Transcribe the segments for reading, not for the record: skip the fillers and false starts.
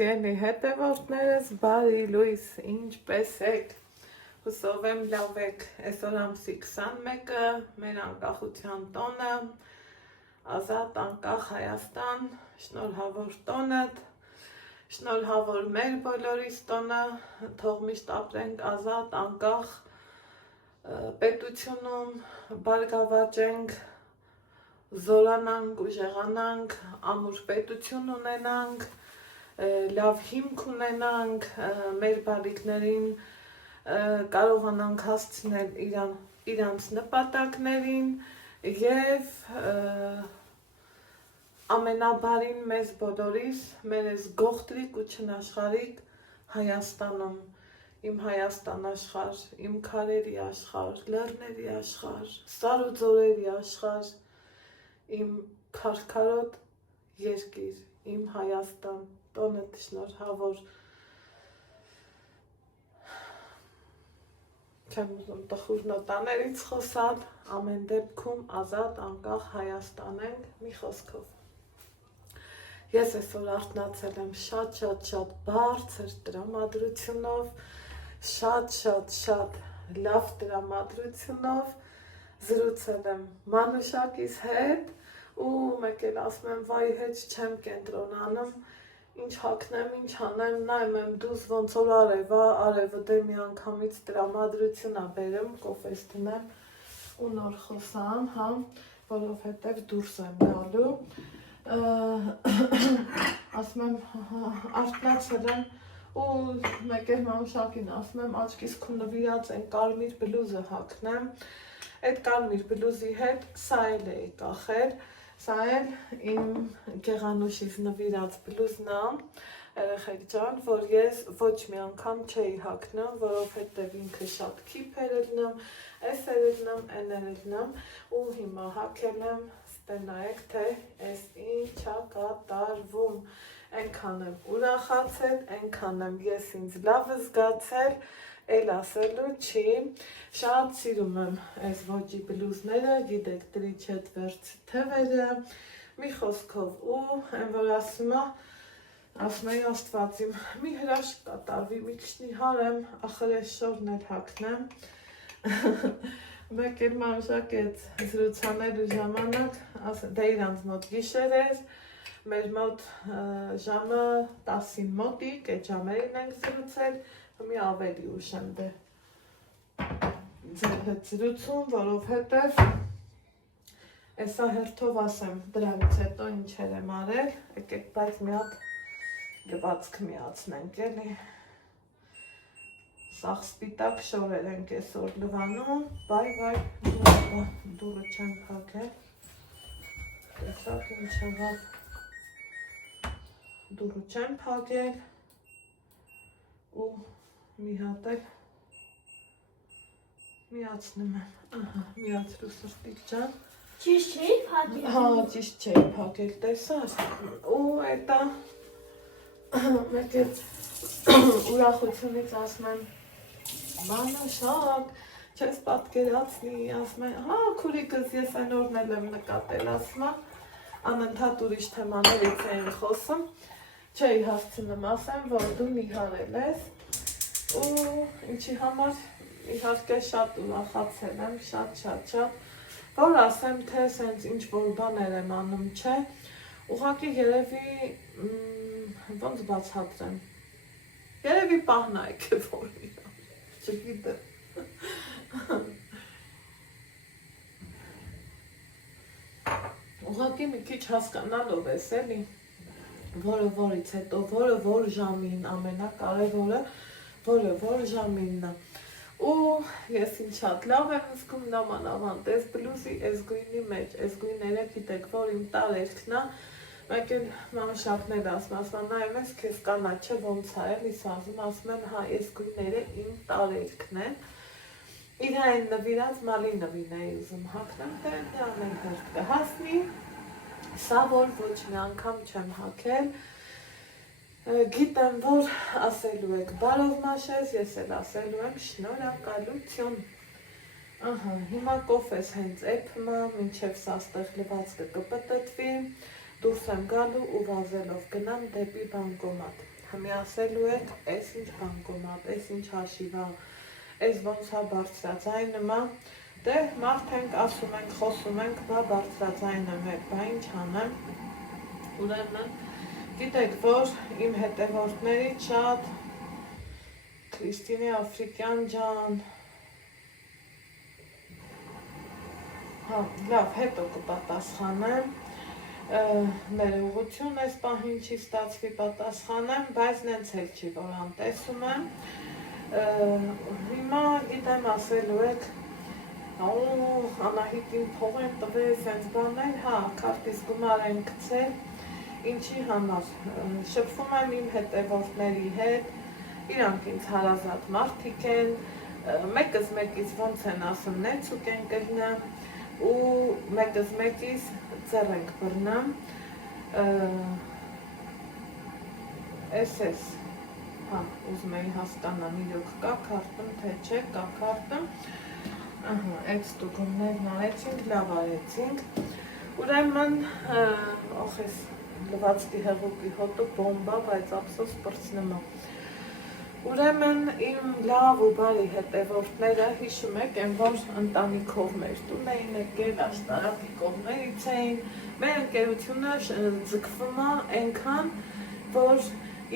Սիրելի հետևորդներս, բարի լույս, ինչպես եք, հուսով եմ լավ եք, այսօր ամսի 21-ը, մեր անկախության տոնը, ազատ անկախ Հայաստան, շնորհավոր տոնդ, շնորհավոր մեր բոլորիս տոնը, թող միշտ ապրենք ազատ անկախ պետությունում, բարգավաճենք, զորանանք, ուժեղանանք, ամուր պետություն ունենանք, լավ հիմք ունենանք, մեր բարիքներին կարողանանք հասցնել իրանց նպատակներին և ամենաբարին մեզ բոլորիս, մեր այս գողտրիկ ու չնաշխարհիկ Հայաստանում, իմ Հայաստան աշխարհ, իմ քարերի աշխարհ, լեռների աշխարհ, սար ու ձորերի աշխարհ, իմ քարքարոտ երկիր, իմ Հայաստան, տոնդ շնորհավոր, չեմ ուզում տխուր նոտաներից խոսալ, ամեն դեպքում ազատ անկախ Հայաստան ենք, մի խոսքով։ Ես այսօր արթնացել եմ շատ բարձր տրամադրությունով, շատ լավ տրամադրությունով, զրուցել եմ Մանուշակիս հետ ու մեկ էլ ասում եմ վայ հետ չեմ կենտրոնանում, ինչ հագնեմ, ինչ անեմ, նայում եմ դուս ոնց որ արևը դե մի անգամից տրամադրություն ա բերեմ, կոֆես դնեմ ու նոր խոսամ, հա, որովհետև դուրս եմ գալու, ասում եմ արթնացել եմ ու մեկ էլ Մանուշակին ասում եմ աչքիս քու նվիրած են կարմիր բլուզը հագնեմ, այդ կարմիր բլուզի հետ սա էլ էի կախել, սա էլ իմ գեղանուշից նվիրած բլուզն ա, երեխեք ջան, որ ես ոչ մի անգամ չէի հագնում, որովհետև ինքը շատ քիփ էր ելնում, էս էր ելնում, էն էր ելնում ու հիմա հագել եմ, ստե նայեք թե էս ինչ ա կատարվում, այնքան եմ ուրախացել, այնքան եմ ես ինձ լավ զգացել, էլ ասելու չի, շատ սիրում եմ այս ոճի բլուզները, գիտեք տրի չետվերց թվերը, մի խոսքով ու այն որ ասում էի աստվածիմ, մի հրաշք կատարվի, մի քշնի հարեմ, ախր ես շորն էլ հագնեմ, մեկ էլ Մանուշակ էդ զրուցանելու ժամանակ, դե իրանց մոտ գիշեր էր, մեր մոտ ժամը 10-ին մոտիկ, այդ ժամերին ենք զրուցել, մի ավելի ուշ եմ դե ձեր հետ զրուցում, որովհետև էսա հերթով ասեմ դրանից հետո ինչեր եմ արել, եկեք բայց մի հատ լվացք միացնենք էլի, սաղ սպիտակ շորեր ենք այսօր լվանում, բայ, դուրը չեմ փակել, տեսակ ինչ եղավ, դուրը չեմ փակել ու մի հատ էլ միացնում եմ, միացրու սրտիկ ջան, ճիշտ չէի փակել, հա ճիշտ չէի փակել, տեսաս, ու էտա մեկ էլ ուրախությունից ասում եմ, Մանուշակ, չես պատկերացնի, ասում եմ, հա քուրիկս ես այն օրն էլ եմ նկատել, ասում եմ, անընդհատ ուրիշ թեմաներից էին խոսում, չէի հասցնում ասեմ, որ դու նիհարել ես ու ինչի համար իհարկե շատ ուրախացել եմ, շատ, որ ասեմ թե սենց ինչ որ բաներ եմ անում, չէ, ուղղակի երևի, ոնց բացատրեմ, երևի պահնայք է որ չգիտեմ, ուղղակի մի քիչ հասկանալով ես էլի, որը որից հետո, որը որ ժամին, ամենակարևորը, որը որ ժամինն է, ու ես ինչ շատ լավ եմ զգում նամանավանդ, ես բլուզի ես գույնի մեջ, ես գույները գիտեք, որ իմ տարերքն է, մեկ էլ Մանուշակն էլ ասում, նայում ես քեզ կանաչը ոնց է էլի ասում, ասում եմ, հա, ես գույները իմ տարերքն են, իրային նվիրած մալինովին էի ուզում հագնեմ, թե դրան էլ հերթ կհասնի, սա որ ոչ մի անգամ չեմ հագել, գիտեմ, որ ասելու եք բարով մաշես, ես էլ ասելու եմ շնորհակալություն, հիմա կոֆես հենց էփմա, մինչև սաստեղ լվացքը կպտտվի, դուրս եմ գալու ու վազելով գնամ դեպի բանկոմատ, Հմիասելու եք, այս ինչ բանկոմատ, այս ինչ հաշիվա, այս ոնց է բարձրաձայնը մա, դե մարդ ենք ասում ենք, խոսում ենք, բա բարձրաձայնը մեկ, բա ինչ անեմ, ուրեմն, գիտեք, որ իմ հետևորդներից շատ Քրիստինե Աֆրիկյան ջան, հա, լավ, հետո կպատասխանեմ, ներողություն այս պահին չի ստացվի պատասխանեմ, բայց նենց էլ չի, որ անտեսում եմ, հիմա գիտեմ ասելու եք, Անահիտին փող են տվել, սենց բաներ, հա, քարտից գումար են գցել, ինչի համար, շփվում եմ իմ հետևորդների հետ, իրանք ինձ հարազատ մարդիկ են, մեկս մեկից ոնց են ասում, նեցուկ են կրնամ, ու մեկս մեկից ձեռ ենք բռնամ, ես, հա, ուզում էի հասկանամ, իրոք կա քարտում, թե չէ, կա քարտում, այդ ստուգումներն արեցինք, լավ արեցինք, ուրեմն, ոխ ես լվացքի հեղուկի հոտը բոմբա, բայց ապսոս պրծնում է, ուրեմն իմ լավ ու բարի հետևորդները հիշում եք են, որ ընտանիքով մեր տուն էին եկել, աշտարակի կողմերից էին, մեր ընկերությունը ձգվում է այնքան, որ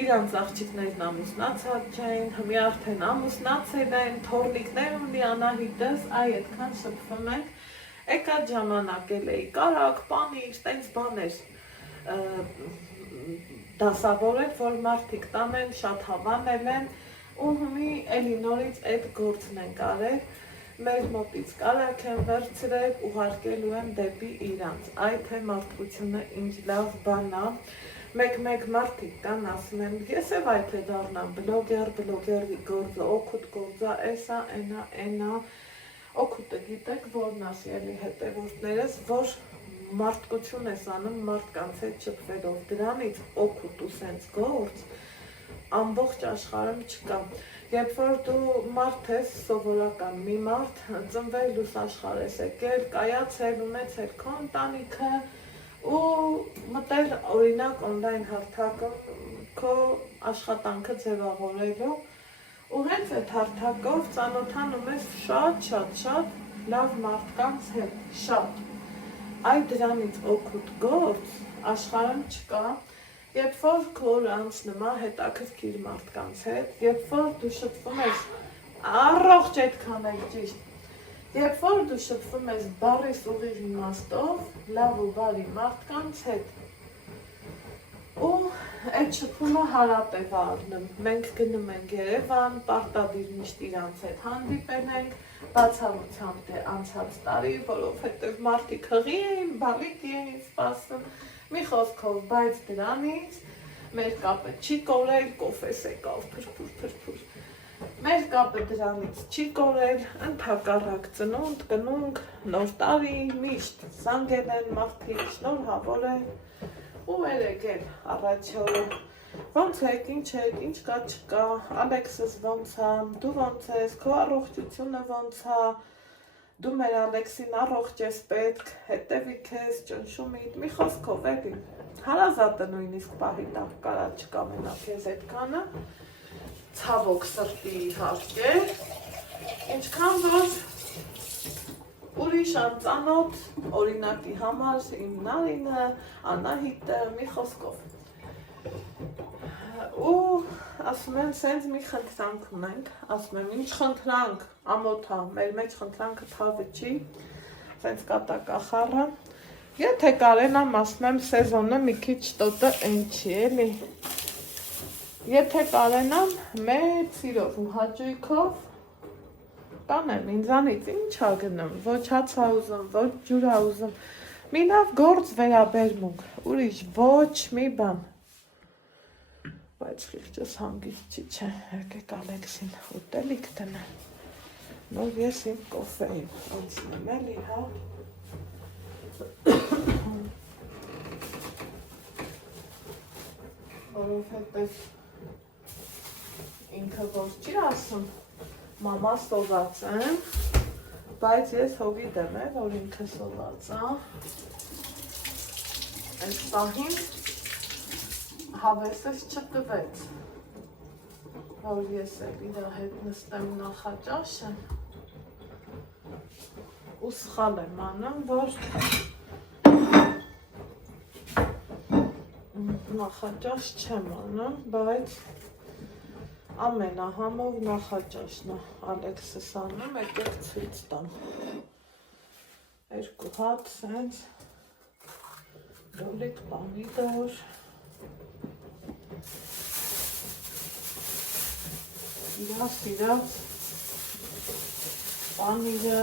իրանց աղջիկներն ամուսնացած չեն, հմի արդեն ամուսնացել են, թորնիկներ ունի Անահիտս, այ այդքան շփվում ենք, եկած ժամանակ էլ էի կարակ, պանիր, տենց բաներ դասավորել, որ մարդիկ տանեն, շատ հավանել են ու հմի էլի նորից այդ գործն են կարել, մեր մոտից կարակ են վերցրել, ուղարկելու են դեպի իրանց, այդ է մարդկությունը ինչ լավ բան է, մեկ մարդիկ կան ասում են, եսև այդ է դառնամ, բլոգերի գործը, օգուտ գործը, էսա, էնա, օգուտը գիտեք, որն ասի հետևորդներս, որ մարդկություն ես անում մարդկանց հետ շփվելով, դրանից օգուտ ու սենց գործ ամբողջ աշխարհում չկա։ Երբ որ դու մարդ ես, սովորական մի մարդ, ծնվել լույս աշխարհ ես եկել, կայացել, ունեցել քո ընտանիքը ու մտել օրինակ օնլայն հարթակում քո աշխատանքը ձևավորելու ու հենց այդ հարթակով ծանոթանում ես շատ լավ մարդկանց հետ, շատ Այդ դրանից օգուտ գործ աշխարհում չկա, երբ որ քո օրը անցնում է հետաքրքիր մարդկանց հետ, երբ որ դու շփվում ես առողջ այդքան էլ ճիշտ, երբ որ դու շփվում ես բառիս ուղիղ իմաստով, լավ ու բարի մարդկանց հետ, ու այդ շփումը հարատև առնում, մենք գնում ենք Երևան, պարտադիր միշտ իրանց հետ հանդիպել ենք, բացառությամբ թե անցած տարի, որովհետև մարդիկ հղի էին, բալիկ էին սպասում, մի խոսքով, բայց դրանից մեր կապը չի կորել, կոֆես եկավ, փրփուր, մեր կապը դրանից չի կորել, ընդհակառակ ծնունդ, կնունք, նոր տարի, միշտ զանգել են մարդիկ, շնորհավոր են ու երեկել առաջ օրը Ոնց եք, ինչ եք, ինչ կա չկա, Ալեքսս ոնց է, դու ոնց ես, քո առողջությունը ոնց է, դու մեր Ալեքսին առողջ ես պետք, հետևի քեզ, ճնշումիդ, մի խոսքով էլի, հարազատը նույնիսկ պահի տակ կարա չկամենա քեզ այդքանը, ցավոք սրտի իհարկե, ինչքան որ ուրիշ անծանոթ, օրինակի համար, իմ Նարինը, Անահիտը, մի խոսքով ու ասում են սենց մի խնդրանք ունենք, ասում եմ ինչ խնդրանք, ամոթա, մեր մեջ խնդրանքը թավը չի, սենց կատակախառը, եթե կարենամ ասում եմ սեզոնը մի քիչ տոտը են չի էլի, եթե կարենամ մեծ սիրով ու հաճույքով տանեմ ինձանից ինչ ա գնում, ոչ հաց ա ուզում, ոչ ջուր ա ուզում, մի լավ գործ վերաբերմունք, ուրիշ ոչ մի բան Բայց խիղճս հանգիստ չի չէ, եկեք Ալեքսին ուտելիք տնեմ, նոր ես իմ կոֆեին անցնեմ էլի, հա, որովհետև ինքը որ չի ասում, մամա սոված եմ, բայց ես հոգի դեմ է, որ ինքը սոված է, այս պահին հավեսս չտվեց, որ ես էլ իր հետ նստեմ նախաճաշեմ ու սխալ եմ անում, որ նախաճաշ չեմ անում, բայց ամենահամով նախաճաշն է Ալեքսս անում, եկեք ցույց տամ։ 2 հատ սենց լոլիկ պամիդոր, սիրած պանիրը,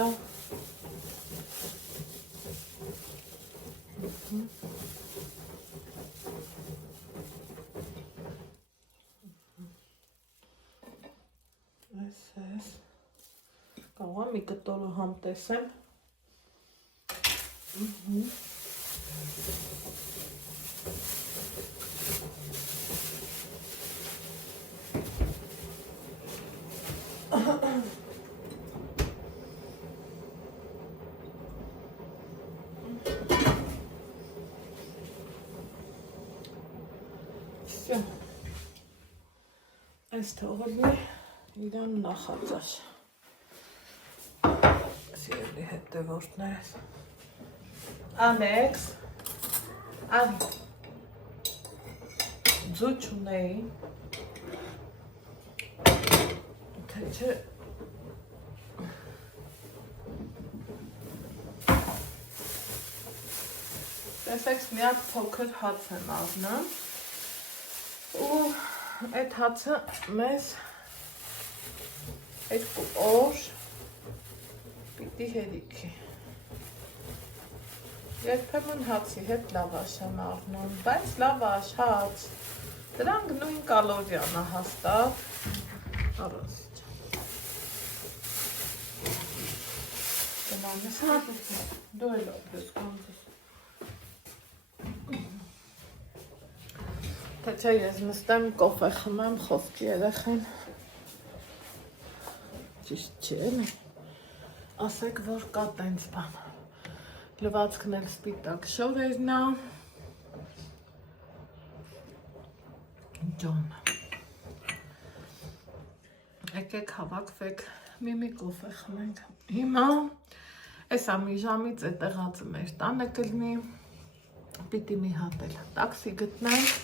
այս կարող եմ մի կտորը համ տեսեմ, այս թողելի իրան նախաճաշ, սիրելի հետևորդներս, Ալեքս, ձու չունեի, թե չէ տեսեք մի հատ փոքր հաց եմ առնում ու այդ հացը մեզ 2 օր պիտի հերիքի։ Երբեմն հացի հետ լավաշ եմ առնում, բայց լավաշ, հաց, դրանք նույն կալորիան է հաստատ, առասիճ։ Դմանես դու էլ ապրես կոնցս։ Թե չէ ես նստեմ կոֆե խմեմ խոսքի երեխին, ճիշտ չի էլի, ասեք որ կա տենց բան, լվացքն էլ սպիտակ շորերն է, ջոն, եկեք հավաքվեք մի կոֆե խմենք, հիմա էսա մի ժամից է տեղածը մեր տանը կլնի, պիտի մի հատ էլ տաքսի գտնենք,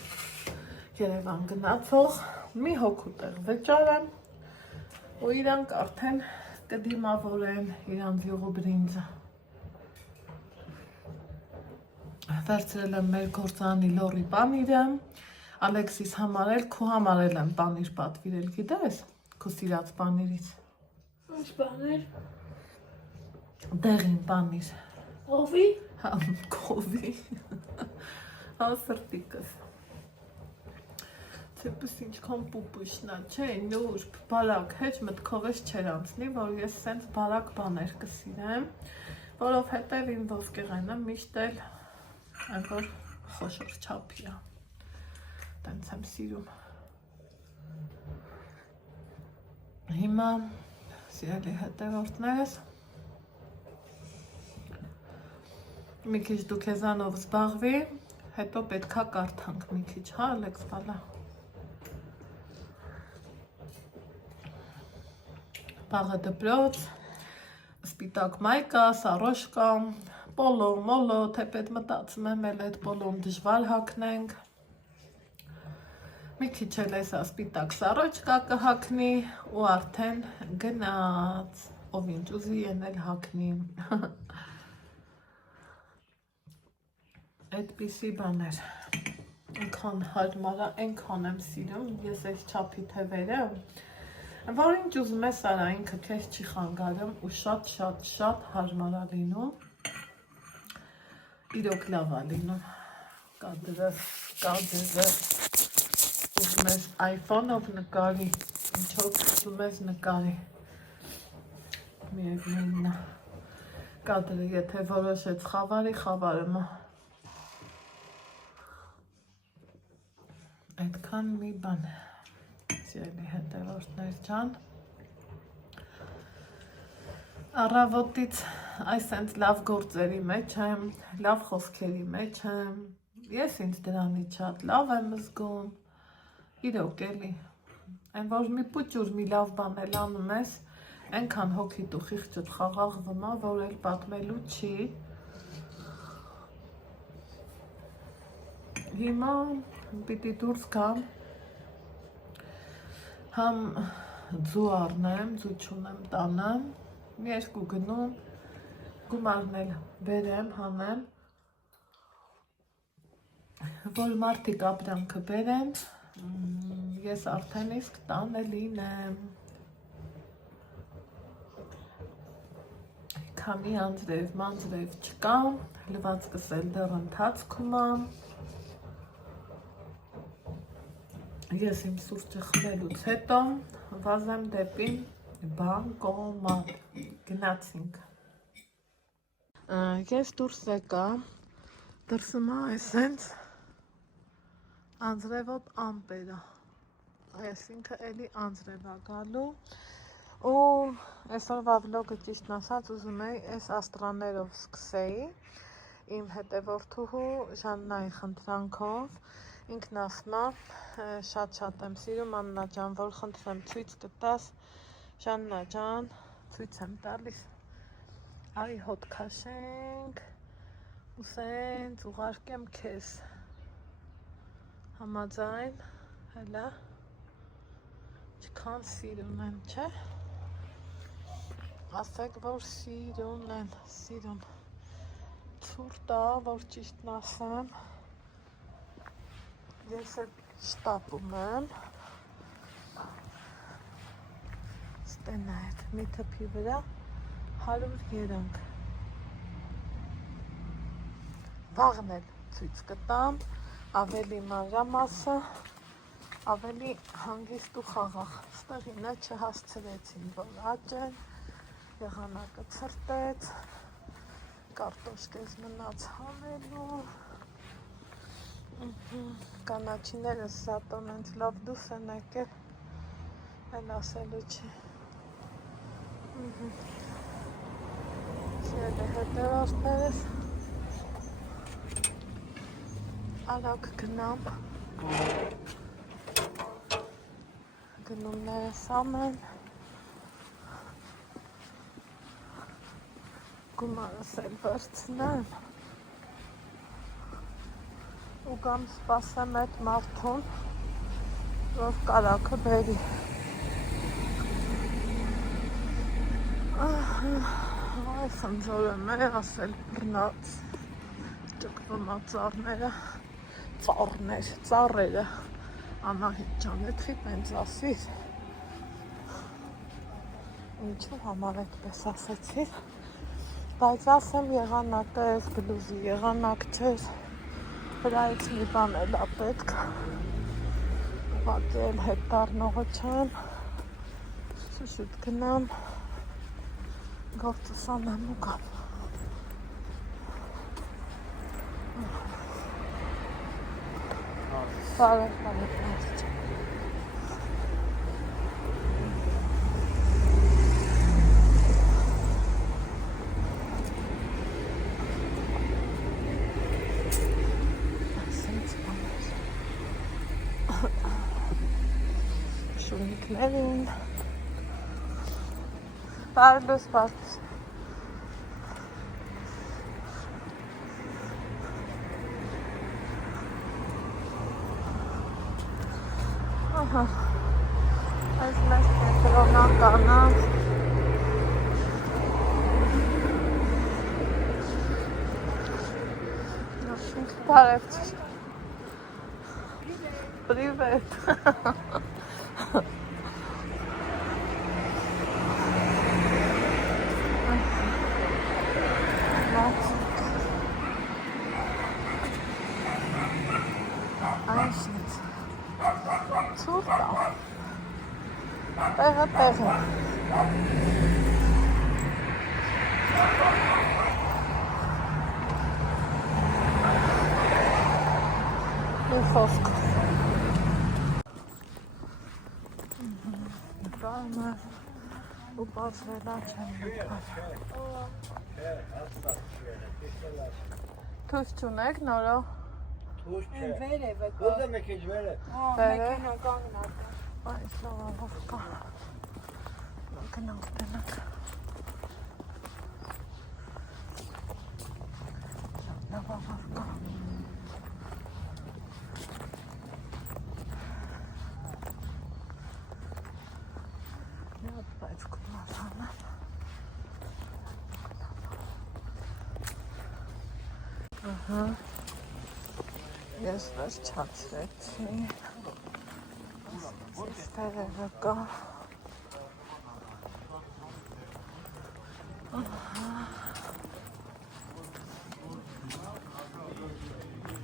Երևան գնացող մի հոգու տեղ վճարեմ ու իրանք արդեն կդիմավորեն իրանց յուղու բրինձը։ Վերցրել եմ մեր գործանի լորի պանիրը, Ալեքսիս համար էլ, քու համար էլ եմ պանիր պատվիրել, գիտես, քու սիրած պանիրից։ Ինչ բաներ։ Դեղին պանիր։ Ովի։ Կովի։ Սրտիկս։ Ցեպս ինչքան պուպուշնա, չէ, նուրբ, բարակ, հեչ մտքով ես չեր անցնի, որ ես սենց բարակ բաներ կսիրեմ, որովհետև իմ ոսկեղենը միշտ էլ այն որ խոշոր չափի է, տենց եմ սիրում։ Հիմա, սիրելի հետևորդներս, մի քիչ դու քեզանով զբաղվի, հետո պետքա կարդանք մի քիչ, հա, Ալեքս, բալա։ Բաղը դպրոց, սպիտակ մայկա, սարոշկա, պոլո, մոլո, թեպետ մտածում եմ էլ այդ պոլոն դժվար հագնենք։ Մի քիչ էլ էսա սպիտակ սարոշկա կհագնի ու արդեն գնաց, ով ինչ ուզի ենել հագնի։ Այդպիսի բաներ, այնքան հարմար է, այնքան եմ սիրում, ես այս չափի թևերը, որ ինչ ուզում ես արա, ինքը քեզ չի խանգարում ու շատ հարմար է լինում, իրոք լավ է լինում, կադրը, ուզում ես iPhone-ով նկարի, ինչով ուզում ես նկարի, միևնույնն է, կադրը եթե որոշեց խավարի, խավարում է, այդքան մի բան է, սիրելի հետևորդներ ջան, առավոտից այս հենց լավ գործերի մեջ եմ, լավ խոսքերի մեջ եմ, Ես ինձ դրանից շատ լավ եմ զգում, իրոք էլի, այն որ մի պուճուր մի լավ բան էլ անում ես, այնքան հոգիդ ու խիղճդ խաղաղվում է, որ էլ պատմելու չի։ Հիմա պիտի դուրս գամ, համ ձու առնեմ, ձու չունեմ տանը, մի երկու գնում, գումարն էլ բերեմ, հանեմ, որ մարդիկ ապրանքը բերեն, ես արդեն իսկ տանը լինեմ։ Քանի անձրև չկա, լվացքս էլ դեռ ընթացքում է։ Ես իմ սուրճը խմելուց հետո վազեմ դեպի բանկոմատ, գնացինք։ Ես դուրս եկա, դրսում է այսենց անձրևոտ ամպերը, այսինքն էլի անձրև է գալու ու այսօրվա վլոգը ճիշտն ասած ուզում էի այս աստրաներով սկսեի իմ հետևորդուհու Ժաննայի խնդրանքով, ինքն ասում է շատ եմ սիրում Աննա ջան, որ խնդրեմ ցույց կտաս, Ժաննա ջան, ցույց եմ տալիս, արի հոտ քաշենք, ու սենց ուղարկեմ քեզ, համաձայն, հելա, չքան սիրուն են, չէ, ասեք, որ սիրուն են, սիրուն, ցուրտ է, որ ճիշտն ասեմ, ես էլ շտապում եմ, ստենա հետ, մի թփի վրա 100 երանգ, վաղն էլ ցույց կտամ, ավելի մանրամասը, ավելի հանգիստ ու խաղաղ, ստեղինը չհասցրեցին, որ աճեն, եղանակը ցրտեց, կարտոշկեզ մնաց հանելու, կանաչիներս զատոն հենց լավ դուս են եկել, էլ ասելու չի, սիրել է հետևորդներս, արագ գնամ, գնումներս ամեն, գումարս էլ վերցնեմ, ու գամ սպասեմ այդ մարդուն, որ կարաքը բերի։ Այս ընձորում է ասել բրնած, ճկվմա ծառերը, Անահիտ ջան, էդ խիտ նենց ասիր, ինչու համար այդպես ասեցիր, բայց ասեմ եղանակը ես բլուզի եղանակ չեր, վրայից մի բան էլ ա պետք, ուղղակի էլ հետ դառնողը չեմ, շուտ գնամ, գործս անեմ ու գամ։ Բարև, շունիկներին, բարլուս, այս մեզ կենտրոնականը, բարև ճիշտ, պրիվետ, այնշնից, ցուրտ է, տեղը, մի խոսք, բանը, ու բացվելա չեմ լուկան, թույս չունեք նորո, Վերևը կա։ Ո՞րտե մեքենա վերը։ Մեքենա կանգնած է։ Այս լավով կա։ Գնանք տենակ։ Լավով կա։ Նյոտ բայց կմասանը։ Ահա։ Ես վերջացրեցի։ Ստեղերը կա։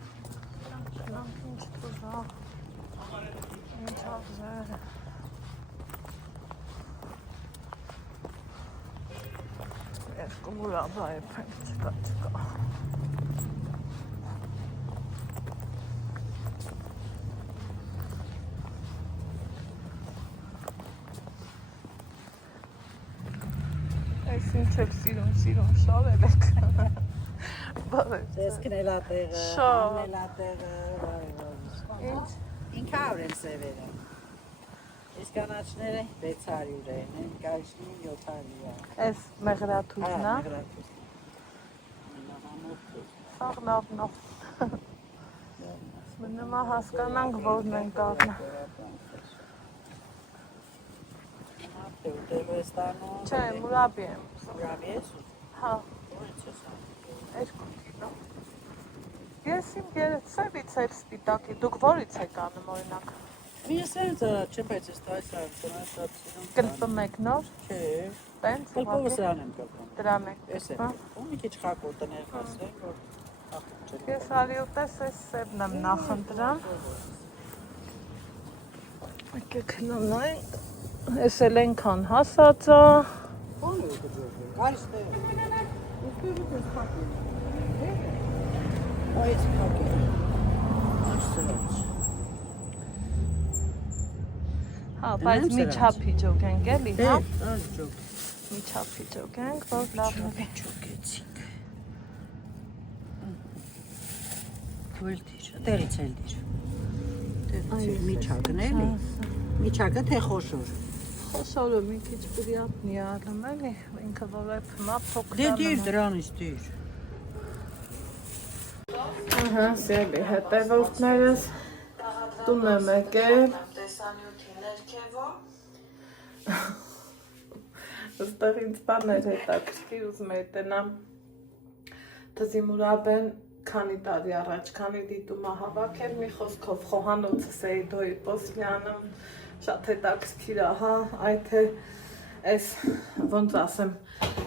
Շնանք ինչ տուզա, ինչ աղզեր։ Երկու մուրաբա է պենք չկա։ Այս ինչ եք սիրում շարել եք։ Ես կնելատեղը, անելատեղը, Ինչ։ 500 են սևերը։ Իսկ կանաչները 600 են, կայշնի 700 է։ Այս մեղրաթույթն է։ Սաղ լավն է։ Մնամա հասկանանք, որն ենք առնա։ Չէ, մուրաբի եմ։ Մուրաբի ես։ Հա, 2 կիլո։ Ես իմ երեցևից էլ սպիտակի, դուք որից եք անում օրինակ։ Ես էլ չպես ես տայսար, Կլպում եք նոր։ Չէ, Տենց։ կլպովը սրան եմ կլպում։ Դրան եք։ Ես եմ կլպում, մի քիչ խակոտը ներկասեմ, որ Ես արիուտես այս սևն եմ նախընտրամ։ Եկեք նայենք։ Ես էլ ենքան հասած է։ Ո՞ն է ուտում։ Կարիստե։ Ուտում ես խակի։ Այս խակի։ Այսպես։ Հա, բայց մի չափի ջոկ ենք էլի, հա։ Այս ջոկ։ Մի չափի ջոկ ենք, որ լավն է։ Ջոկեցինք։ Թույլ դիր, տեղից էլ դիր։ Տեղից միջակն էլի։ Միջակը թե խոշոր։ Խոշորը մի քիչ պրիատնի ալում էլի, ինքը որ է փմա փոքր։ Դիր դրանից դիր։ Ահա, սելի հետևորդներս տուն եմ եկել։ Տեսանյութի ներքևում։ Այստեղ ինձ բաներ հետաքրքիր ուզում եմ տենամ։ Թզի մուրաբեն քանի տարի առաջ, քանի դիտում է հավաքել մի խոսքով խոհանոցը Սեյդոյի Պոսլյանը շատ հետաքրքիր է, հա, այդ թե այս ոնց ասեմ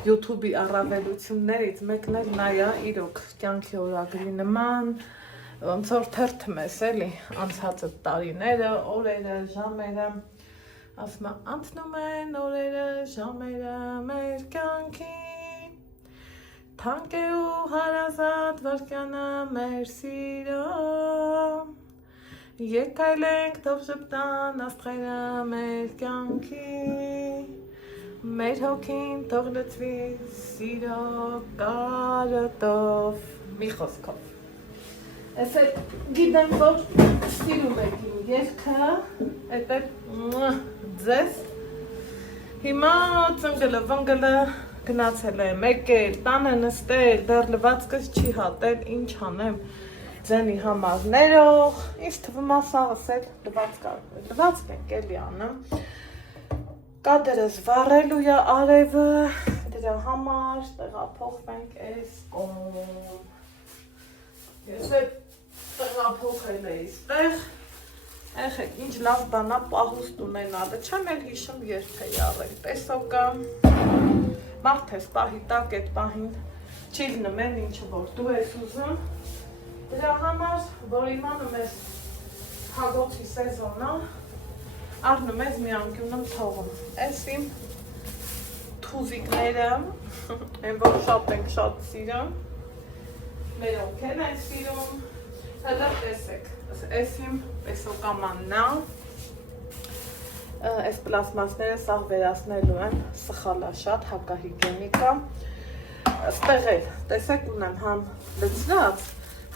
YouTube-ի առավելություններից մեկն էլ նա է իրոք կյանքի օրագրի նման, ոնց որ թերթում ես էլի անցած տարիները, օրերը, ժամերը, ասում է անցնում են օրերը, ժամերը մեր կյանքի Թանկ է ու հարազատ վարկյանը մեր սիրո Եկայլենք թող ժպտան աստղերը մեր կյանքի Մեր հոգին թող լցվի սիրո կարոտով Մի խոսքով Ես էլ գիտեմ, որ սիրում եք իմ երգը Էդ էլ ձեզ Հիմա ծնգլը վնգլը Գնացել եմ, եկել, տանը նստել, դեռ լվացքս չի հատել, ինչ անեմ ձենի համար ներող, ինձ թվում է սաղս էլ լվացք ենք էլի անեմ Կադրս վառելու է արևը, դրա համար տեղափոխվենք էս կողմ Ես էլ տեղափոխել էի ստեղ Եղեք, ինչ լավ բանա պահուստ ունենալը, չեմ էլ հիշում երբ էի առել, տեսոկը Մարդ ես պահի տակ էդ պահին չի լնում են ինչը որ դու ես ուզում Դրա համար, որ իմանում ես հագոցի սեզոնը Արնում ես մի անկյունում թողում Ես իմ թուզիկները Են որ շատ ենք շատ սիրում Մեր ոնքեն են սիրում Հլը տեսեք Ես իմ պեսոկամանն է Այս պլասմասները սաղ վերացնելու են սխալա շատ հակահիգենիկա Ստեղ էլ տեսեք ունեմ համ լծրած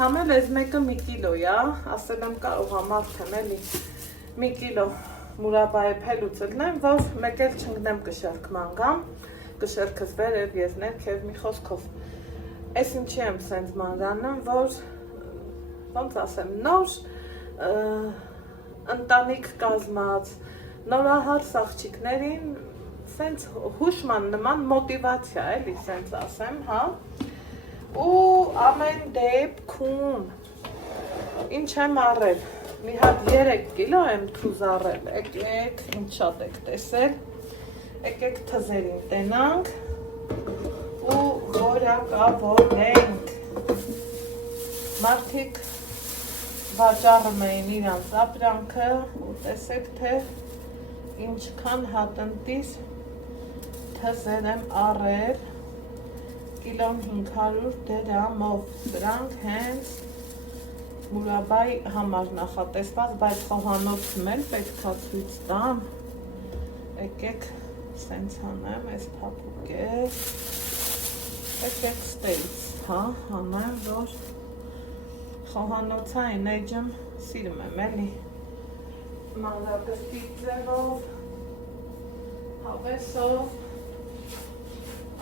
Համել ես մեկը մի կիլո է, ասել եմ կարող ամարդ եմ էլի, մի կիլո մուրաբայի փելուց ելնեմ, որ մեկ էլ չնգնեմ կշերքման գամ, կշերքս վերև ես ներքև մի խոսքով, ես ինչի եմ սենց մանրանում, որ, ոնց ասեմ, նոր ընտանիք կազմած, նորահարս աղջիկներին, սենց հուշման նման մոտիվացիա էլի սենց ասեմ, հա, ու ամեն դեպքում ինչ եմ առել, մի հատ 3 կիլո եմ թուզ առել, եկեք, ինչ շատ եք տեսել, եկեք թզերին տենանք ու որակավորենք, մարդիկ վաճառում էին իրանց ապրանքը ու տեսեք թե ինչքան հատնտիր թզեր եմ առել կիլոն 500 դրամով, դրանք հենց մուրաբայի համար նախատեսված, բայց խոհանոցում էլ պետքա ցույց տամ, եկեք սենց անեմ, ես փափուկ է, եկեք ստելից, հա, անեմ, որ խոհանոցային էջում սիրում եմ էլի, մանրակրտի ձևով, հավեսով,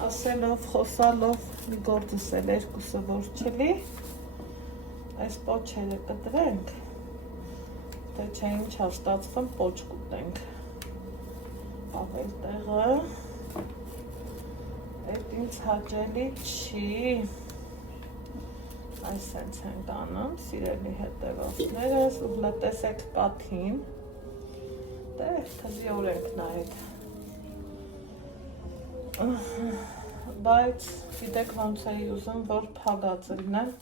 ասելով, խոսալով, մի գործս էլ երկուսը որ չլի, այս պոչերը կտրենք, թե չէ ինչ հաստացվում պոչ կուտենք, ավել տեղը, էդ ինձ հաճելի չի, այս սենց ենք անում, սիրելի հետևորդներս, ու լտեսեք կաթին, դե թզի օրենք նայեք, բայց գիտեք ոնց էի ուզում, որ փագած ելնեմ,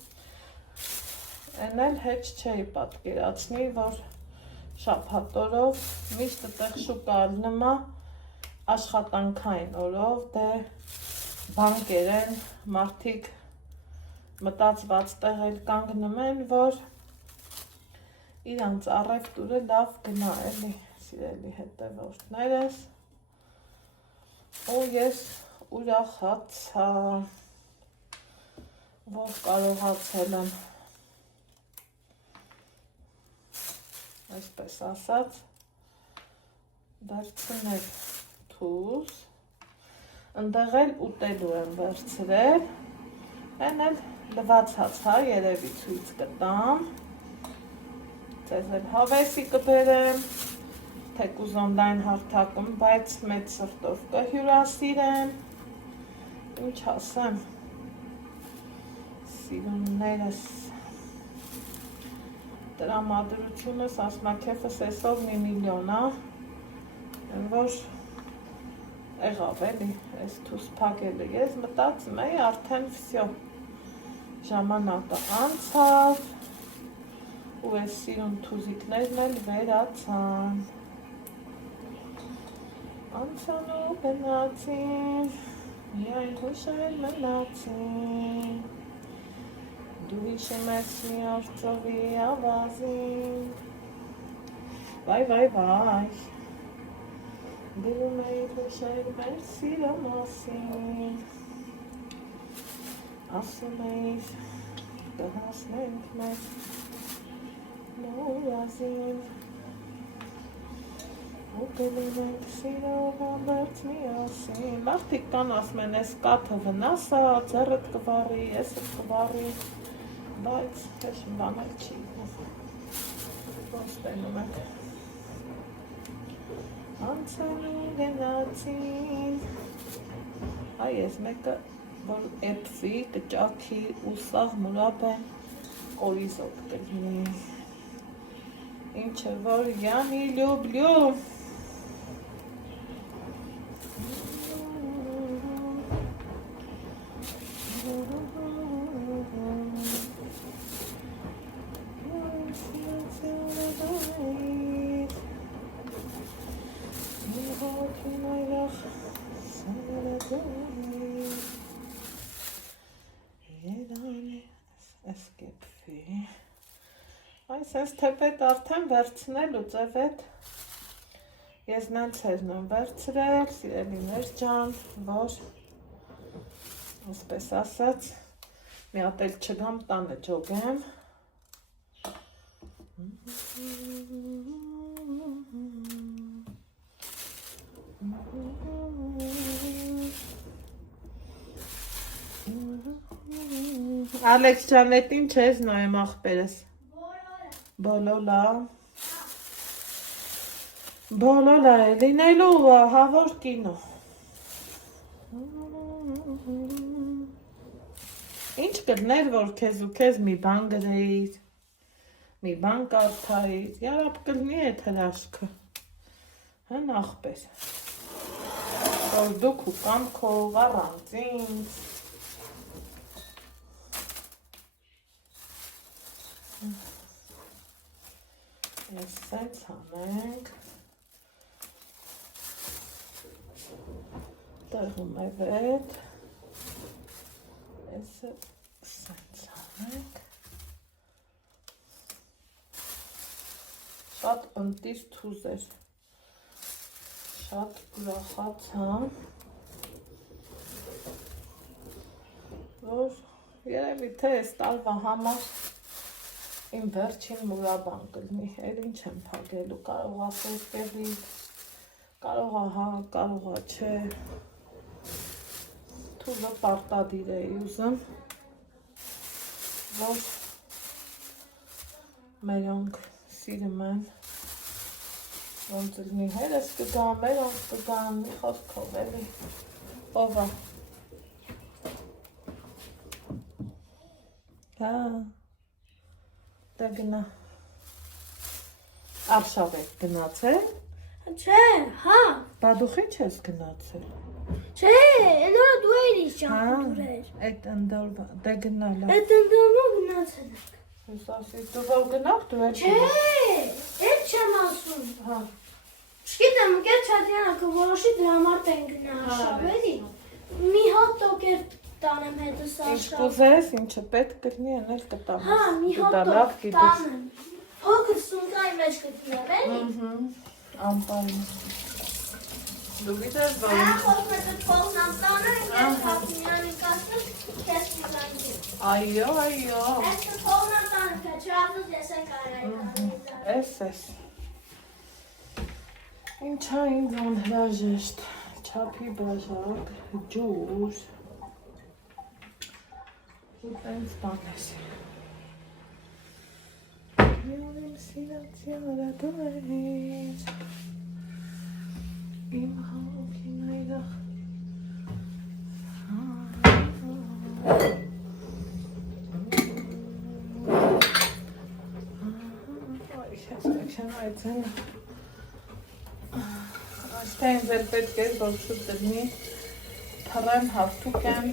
են էլ հետ չէի պատկերացնի, որ շաբաթօրով միշտ այդտեղ շուկա ալնումա աշխատանքային օրով, դե բանկեր են, մարդիկ մտածված տեղ էլ կանգնում են, որ իրանց առևտուրը լավ գնա էլի, սիրելի հետևորդներս, ու ես ուրախացա, որ կարողացել եմ, այսպես ասած, վերցնել թուզ, ընդեղ էլ ուտելու եմ վերցրել, են էլ լվացած, հա, երևի ցույց կտամ, ձեզ էլ հավեսի կբերեմ, թեկուզ օնլայն հարթակում, բայց մեծ սրտով կհյուրասիրեմ, ինչ ասեմ, սիրուններս, տրամադրությունս, ասմաքեֆս էսով մի միլիոն, որ եղավ էլի, ես թուզ փակելը, ես մտածում էի արդեն վսյո, ժամանակը անցավ, ու ես սիրուն թուզիկներն էլ վերացան, անցան ու գնացին, միայն հուշեր մնացին, դու հիշում ես մի օր ծովի ավազին, վայ, դնում էիր հուշեր մեր սիրո մասին, ասում էիր կհասնենք մեր նորազին, ու կլինենք սիրով ամերց միասին, մարդիկ կան ասում են, ես կաթը վնասա, ձեռդ կվարի, ես էլ կվարի, բայց հեշ բանել չի, ոնց տենում ենք, անցան ու գնացին, այ ես մեկը, որ էպվի, կճաքի ու սաղ մուրաբ է օրիզոտ կլինի, ինչը որ յանի լյուբլյու, այս ես թեպետ արդեն վերցնել ու ձևետ ես նանցերն եմ վերցրել, սիրելիներ ջան, որ ասպես ասած Մի հատ էլ չգամ տանը ջոգեմ։ Ալեքս ջան, էդ ինչ ես նայում ախպերս։ Բոլոլա։ Բոլոլա է լինելու հավոր կինո։ Ինչ կդներ, որ քեզ ու քեզ մի բան գրեիր, մի բան կարդայիր, երապ կլնի էդ հրաշքը, հն ախպեր, որ դուք ու կամքով առանց ինձ, ես սենց անենք, տեղում է վետ, ես սենց անենք, շատ ընտիր թուզ էր, շատ ուրախացա, որ երևի թե ես տարվա համար իմ վերջին մուրաբան կլնի, էլ ինչ եմ փագելու, կարողա սերտեղի, կարողա հա, կարողա չէ, թուզը պարտադիր է ուզում, որ մերոնք սիրում են, ոնց լնի հերս կգան, մերոնք կգան, մի խոսքով էլի, ովա, հա, դա գնա, Արշավ եք գնացել, Չէ, հա, բադուխի չես գնացել, չէ, էնորա դու էիր ճամփուրեր, այդ ընդորվա, դե գնալա, այդ ընդորվա գնացել եք, ես ասի, դու որ գնախ, դու էլ չէ, այդ չեմ ասում, հա, չգիտեմ, կեր Չատյանը որոշի դրա մարդ են գնա Արշավերի, մի հատ տոկեր տանեմ հետս ինչ Արշավ, կուզես, ինչը պետք կրնի, են էլ կտամ, հա, մի հատ տոկ տանեմ, հոգր սունկայի մեջ կտնեմ, էլի, անպարին, դու գիտես, որ Հա, խոսում է դու փողն ամտանը, ես հապինյանի կասնս, կես կիզանքի, այո, այո, ես փողն ամտանը, կեչրավնուց ես է կարայի ես, ինչա ինձ անհրաժեշտ, չապի բաժակ, ջուր, ու տենց բանես, Իմ սիրած յարա դու ես, իմ հոգին այդախ, Այստեղ ինձ էլ պետք է որ շուտ դրնի, թռեմ, հարթուկ եմ,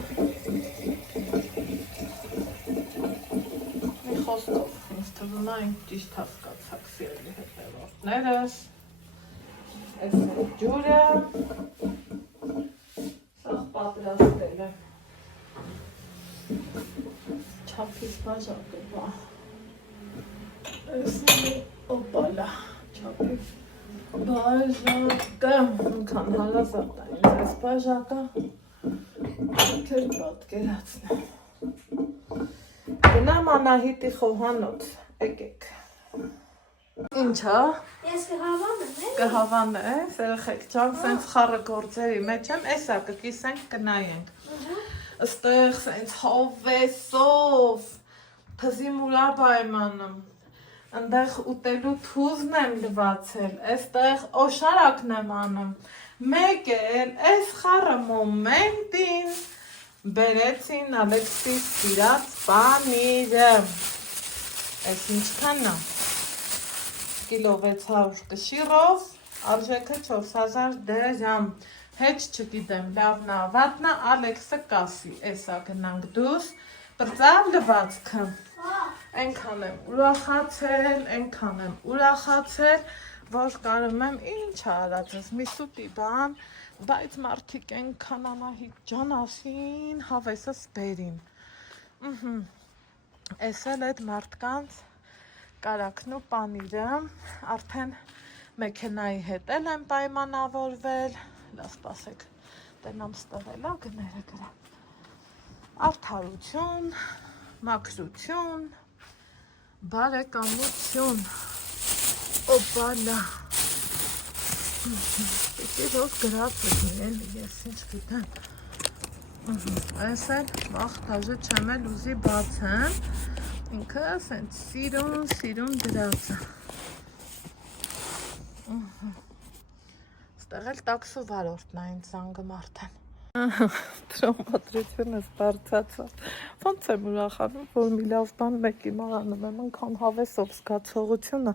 մի խոսքով, ինձ թվում է ինձ ճիշտ հասկացաք սիրելի հետևորդներս, ես է ջուրը, սաղ պատրաստել եմ, չապիս բաժակը բա, ես մի օպալա, չապիս բաժակը, ինքան հալազատ է ինձ ես բաժակը, քեր պատկերացնեմ, գնամ Անահիտի խոհանոց, եկեք, ինչա, Ես կհավան եմ, կհավանես, երեխեք ջան, սենց խառը գործերի մեջ եմ, էսա կկիսենք, կնայենք, ըստեղ սենց հովեսով, թզի մուրաբա եմ անում, ընդեղ ուտելու թուզն եմ լվացել, էստեղ օշարակն եմ անում, մեկ էլ էս խառը մոմենտին բերեցին Ալեքսի սիրած պանիրը, էս ինչքան է, կիլո 600 կշիրով, արժեքը 4000 դրամ, հետ չգիտեմ, լավնա, վատնա, Ալեքսը կասի, էսա գնանք դուս, պրծավ լվացքը, ենքան եմ ուրախացել, որ կարում եմ ինչ արածս, մի սուտի բան, բայց մարդիկ ենքան Անահիտ ջան ասին, հավեսս բերին, ես էլ էդ մարդկանց կարակն ու պանիրը, արդեն մեքենայի հետ էլ եմ պայմանավորվել, լավ սպասեք, տենամ ստեղելա գները գրա, Արդարություն, մաքրություն, բարեկամություն, օպալա, պիտի որ գրած է էլի, ես ինչ գիտեմ, այս էլ մաղթաժը չեմ էլ ուզի բացեմ, ինքը սենց սիրուն գրած է, ստեղ էլ տաքսու վարորդն է ինձ զանգում արդեն, Տրոմադրությունս բարձացավ, ոնց եմ ուրախանում, որ մի լավ բան մեկ իմանում եմ, ընքան հավեսով զգացողությունը,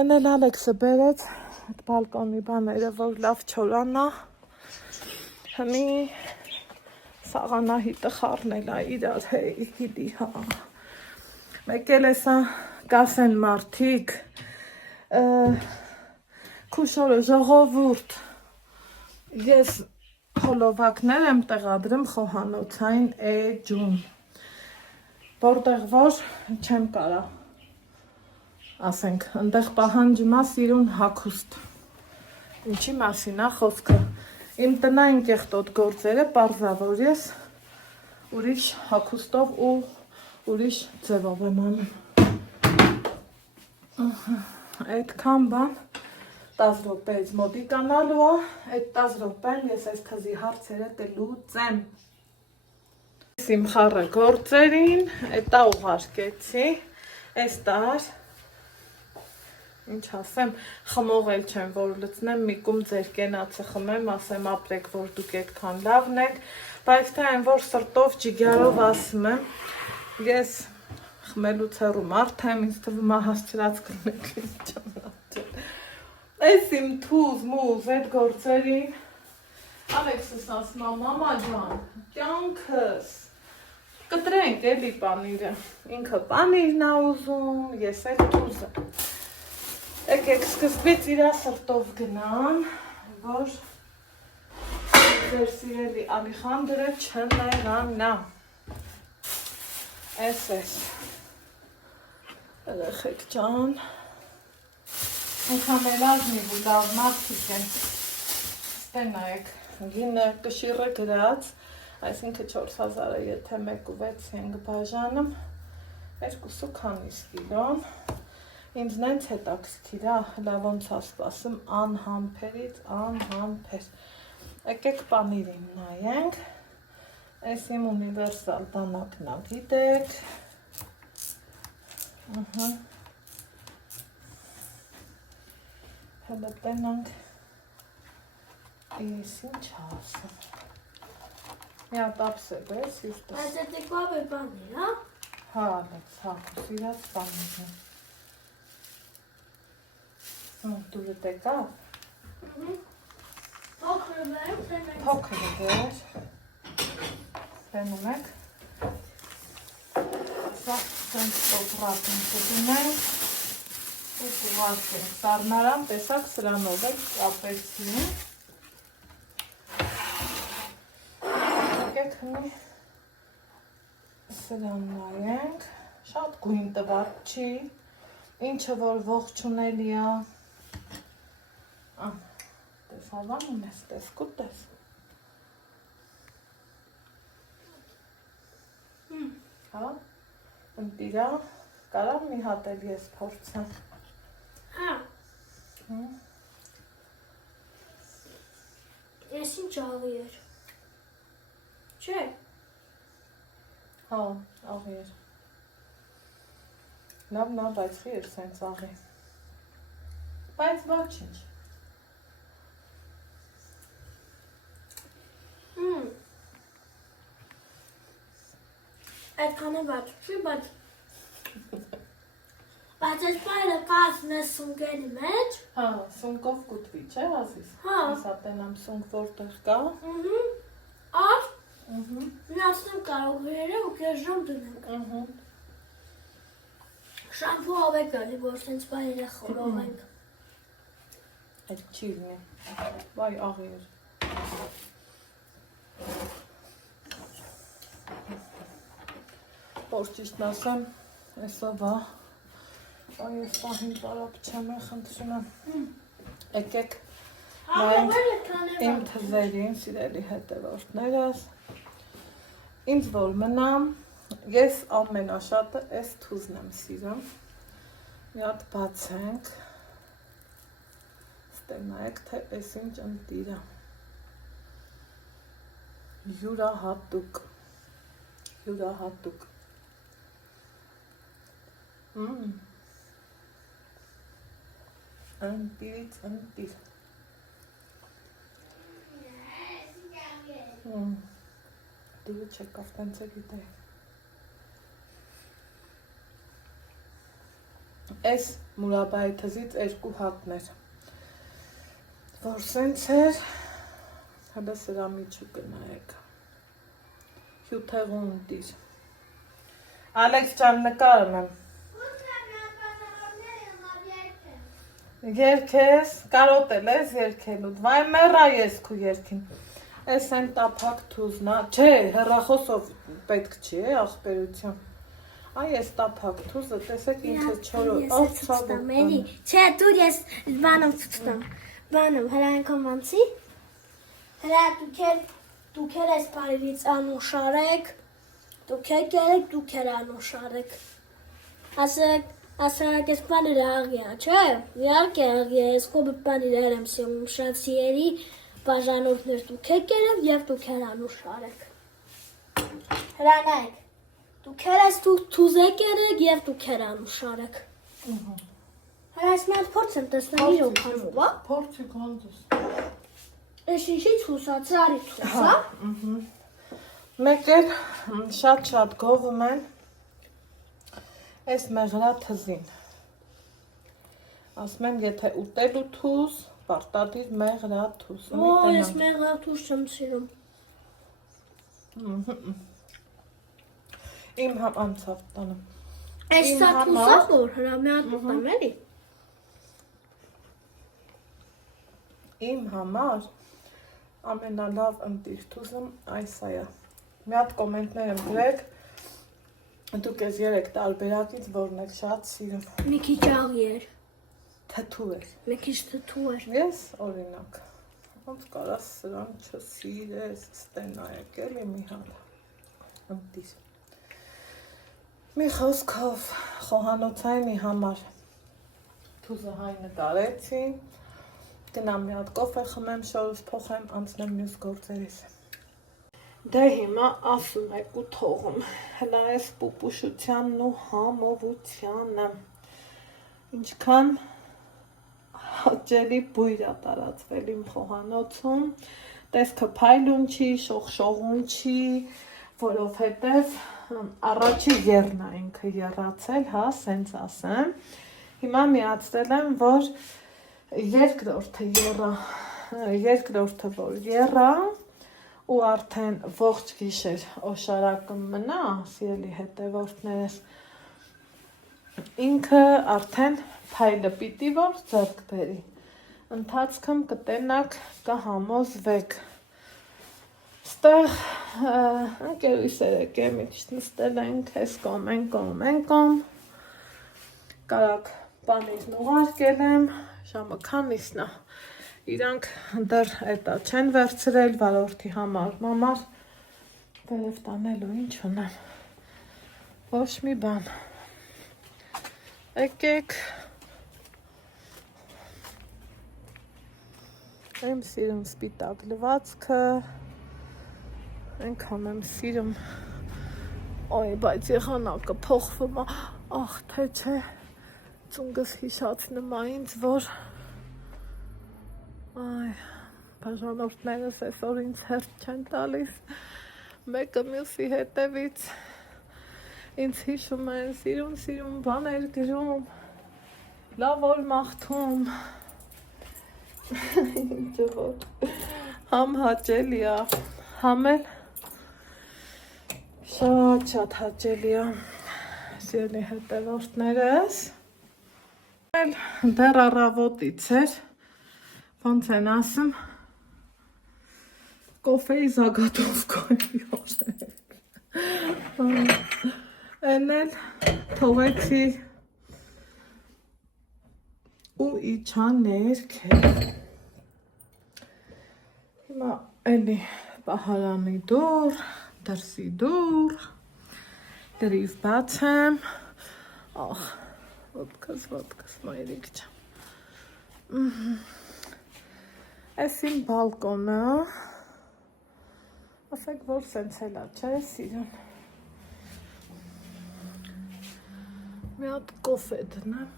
են էլ Ալեքսը բերեց, այդ բալկոնի բաները, որ լավ չորանա, հմի սաղանահիտը խառնել է իրար հեի գիտի հա, մեկ էլ էսա կասեն մարդիկ, քուշորը ժողովուրդ, ես հոլովակներ եմ տեղադրում խոհանոցային էջում, որտեղ որ չեմ կարա, ասենք, ընդեղ պահանջում է սիրուն հագուստ, ինչի մասին է խոսքը, իմ տնային կեղտոտ գործերը պարզավոր ես ուրիշ հագուստով ու ուրիշ ձևով եմ անում, այդքան բան, 10 րոպեից մոտիկանալու է, այդ 10 րոպեն ես այս քզի հարցերը կլուծեմ։ Իմ խառը գործերին, էտա ուղարկեցի, այս տար, ինչ ասեմ, խմողել չեմ, որ լծնեմ, միկում ձեր կենացը խմեմ, ասեմ ապրեք, որ դուք այդքան լավն եք, բայց թե այն, որ սրտով ջիգարով ասում եմ, ես խմելուց հեռու մարդ եմ, ինձ թվում է հասցրած կլնեք ինձ չեմ ատել։ Այս իմ թուզ, մուզ, այդ գործերին, Ալեքսս ասում է, մամա ջան, կյանքս, կտրենք էլի պանիրը, ինքը պանիրն է ուզում, ես էլ թուզը, եկեք սկզբից իրա սրտով գնան, որ ձեր սիրելի Ալիխանդրը չներանա, ես, երեխեք ջան, Ինքան էլ ազնիվ ու լավ մարդիկ են, ստենայք, գինը կշիրը գրած, այսինքը 4000-ը եթե 1.6 ենք բաժանում, 2 քանիս կիլոն, ինձ նենց հետաքրքիր է, լավ ոնց է սպասում անհամբերից անհամբեր, եկեք պանիրին նայենք, այս իմ ունիվերսալ դանակն է գիտեք, Հələ տենանք, ես ինչ ասեմ, մի հատ ապսել է, սիրտս։ Այս է տիկվավ է բանիր, հա? Հա, Ալեքս, հա, սիրած բանիր է։ Դուրը տեկավ։ Փոքրը բերում, տենենք։ Փոքրը բեր, տենում եք, սա սենց տոտրատին կդունենք, ու կուղարկենք, սարնարան տեսակ սրանով էլ կապեցին, եկեք հնի սրան նայենք, շատ գույն տված չի, ինչը որ ողջունելի է, տեսավանում ես, տեսկու տես, հա, ընտիրա, կարամ մի հատ էլ ես փորձեմ, Հա, ես ինչ աղի էր, չէ, հա, աղի էր, լավ, բայց խի էր սենց աղի, բայց ոչինչ, այդքան է վատ չի, բայց այս պայրը կասն է սունկերի մեջ, հա, սունկով կուտվի, չէ ազիս, հա, իսա տենամ սունկ որտեղ կա, ար, միասնեմ կարող վերերը ու կեր ժամ դնենք, շամպու ավեք ալի, որ սենց պայրը խորով ենք, այդ չի լինի, վայ աղի էր, որ ճիշտն ասեմ, այսով է, այս պահին տարապ չեմ է խնդրում եմ, եկեք նայենք իմ թվերին, սիրելի հետևորդներս, Ինձ որ մնամ, ես ամենաշատը այս թուզն եմ սիրում։ Մի հատ բացենք։ Ստենայեք, թե այս ինչ ընտիր է։ Յուրահատուկ։ Ընտիրից ընտիր։ Դիվը չեկավ, տենց է գիտե։ Այս մուրաբայի թզից 2 հատներ, որ սենց էր, հələ սրա միջուկը նայեք, հյութեղուն դիր։ Ալեքս ճան նկարում եմ։ Երկես, կարոտել ես երկելուտ, վայ մերա ես քու երկին։ Այս են տապակ թուզնա, չէ, հեռախոսով պետք չի է, աղբերություն։ Այ ես տապակ թուզը, տեսեք ինքը չորը, Մերի, չէ, դուր ես բանով ծուծտամ, բանով, հրանքոմ անցի, հրա դուք էր ես բարևից անուշարեք, դուք էր գերեք, դուք էր անուշարեք, ասարակ ես բաներ աղյա, չէ, իարկ է աղյա, ես կոբը բաներ էր եմ սիում, շատ սիերի, բաժանորդներ դուք էր գերեք և դուք էր անուշարեք, հրանայք, դուք էր ես թուզեք երեք և դուք էր անուշարեք, հրա ես մի հատ փորձ եմ տեսնեմ իր օգանով, ա? Փորձի գանդուս։ Ես ինչի թուսա, ծարի թուսա։ Մեկ էլ շատ գովում են այս մեղրա թզին։ Ասում են, եթե ուտելու թուզ, պարտադիր մեղրա թուզ։ Ո, ես մեղրա թուզ չեմ սիրում։ Իմ համ անցավ տանը։ Այս սա թուսա որ հրա մի հատ ուտեմ էլի։ Իմ համար ամենալավ ընտիր թուզում այս է։ Մի հատ կոմենտներ եմ գրեք, դուք ես 3 տարբերակից որն եք շատ սիրում։ Մի քիչ աղի էր։ Թթու էր։ Մի քիչ թթու էր։ Ես օրինակ, ոնց կարաս սրան չսիրես, ստենայեք էլի մի հատ ընտիր։ Մի խոսքով խոհանոցայինի համար թուզը հայ նկարեցի, գնամ մի հատ կոֆե խմեմ, շորս փոխեմ, անցնեմ մյուս գործերիս։ Դե հիմա ասում եք ու թողում, հլա ես պուպուշությանն ու համովությանը, ինչքան հաճելի բույր է տարածվել իմ խոհանոցում, տեսքը փայլուն չի, շողշողուն չի, որովհետև առաջի եռն է ինքը եռացել, հա, սենց ասեմ, հիմա միացրել եմ, որ երկրորդը որ եռա ու արդեն ողջ գիշեր օշարակը մնա, սիրելի հետևորդներս, ինքը արդեն փայլը պիտի որ ձեռք բերի, ընթացքում կտենակ կհամոզվեք, ստեղ ընկերույսեր եք մի քիչ նստել ենք, ես կոմ, կարակ պանիրն ուղարկել եմ, ժամը քանիսն է, իրանք դեռ էտա չեն վերցրել, վարորդի համար, մամար, վերև տանելու ինչ ունեմ, ոչ մի բան, եկեք, եմ սիրում սպիտակ լվացքը, ենքան եմ սիրում, ոյ, բայց եղանակը փոխվում է, աղ, թե չէ, ծունգս հիշացնում է ինձ, որ բաժանորդներս այսօր ինձ հերթ չեն տալիս, մեկը մյուսի հետևից ինձ հիշում են, սիրում բաներ գրում, լավ օր մաղթում, ինչը որ համ հաճելի է, համ էլ շատ հաճելի է, սիրելի հետևորդներս, դեռ առավոտից էր, ոնց են ասում, կոֆեի զագաթովկոյի են էլ թողեցի ու իջա ներքև, հիմա էլի պահարանի դուր, դրսի դուր, գրիվ բացեմ, ախ, ոտքս մայրիկ չեմ, այս իմ բալկոնը, ասեք, որ սենց հելա, չէ, սիրուն, մի հատ կոֆե դնեմ,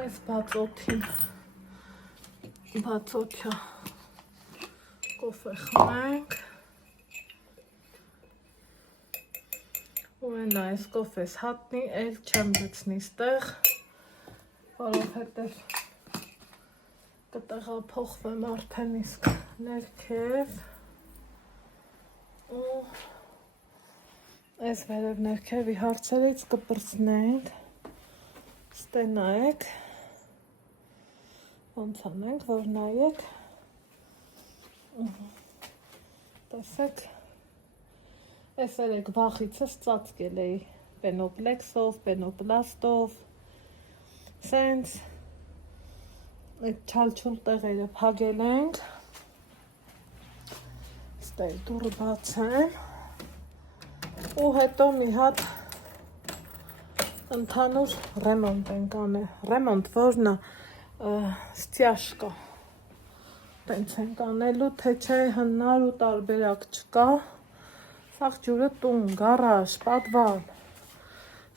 այս բացօթյա կոֆե խմենք, ու են այս կոֆես հատնի, էլ չեմ դցնի ստեղ, որովհետև կտեղափոխվեմ արդեն իսկ ներքև, ու այս վերև ներքևի հարցերից կպրծնենք, ստե նայեք, ոնց անենք, որ նայեք, տեսեք, այս երեք վախիցս ծածկել էի պենոպլեքսով, պենոպլաստով, սենց այդ չալչուլ տեղերը փագել ենք, ստե դուրը բացեմ, ու հետո մի հատ ընդհանուր ռեմոնտ ենք անել, ռեմոնտ որն է ստյաշկա, տենց ենք անելու, թե չէ հնար ու տարբերակ չկա, սաղ ջուրը տուն, գարաժ, պատվալ,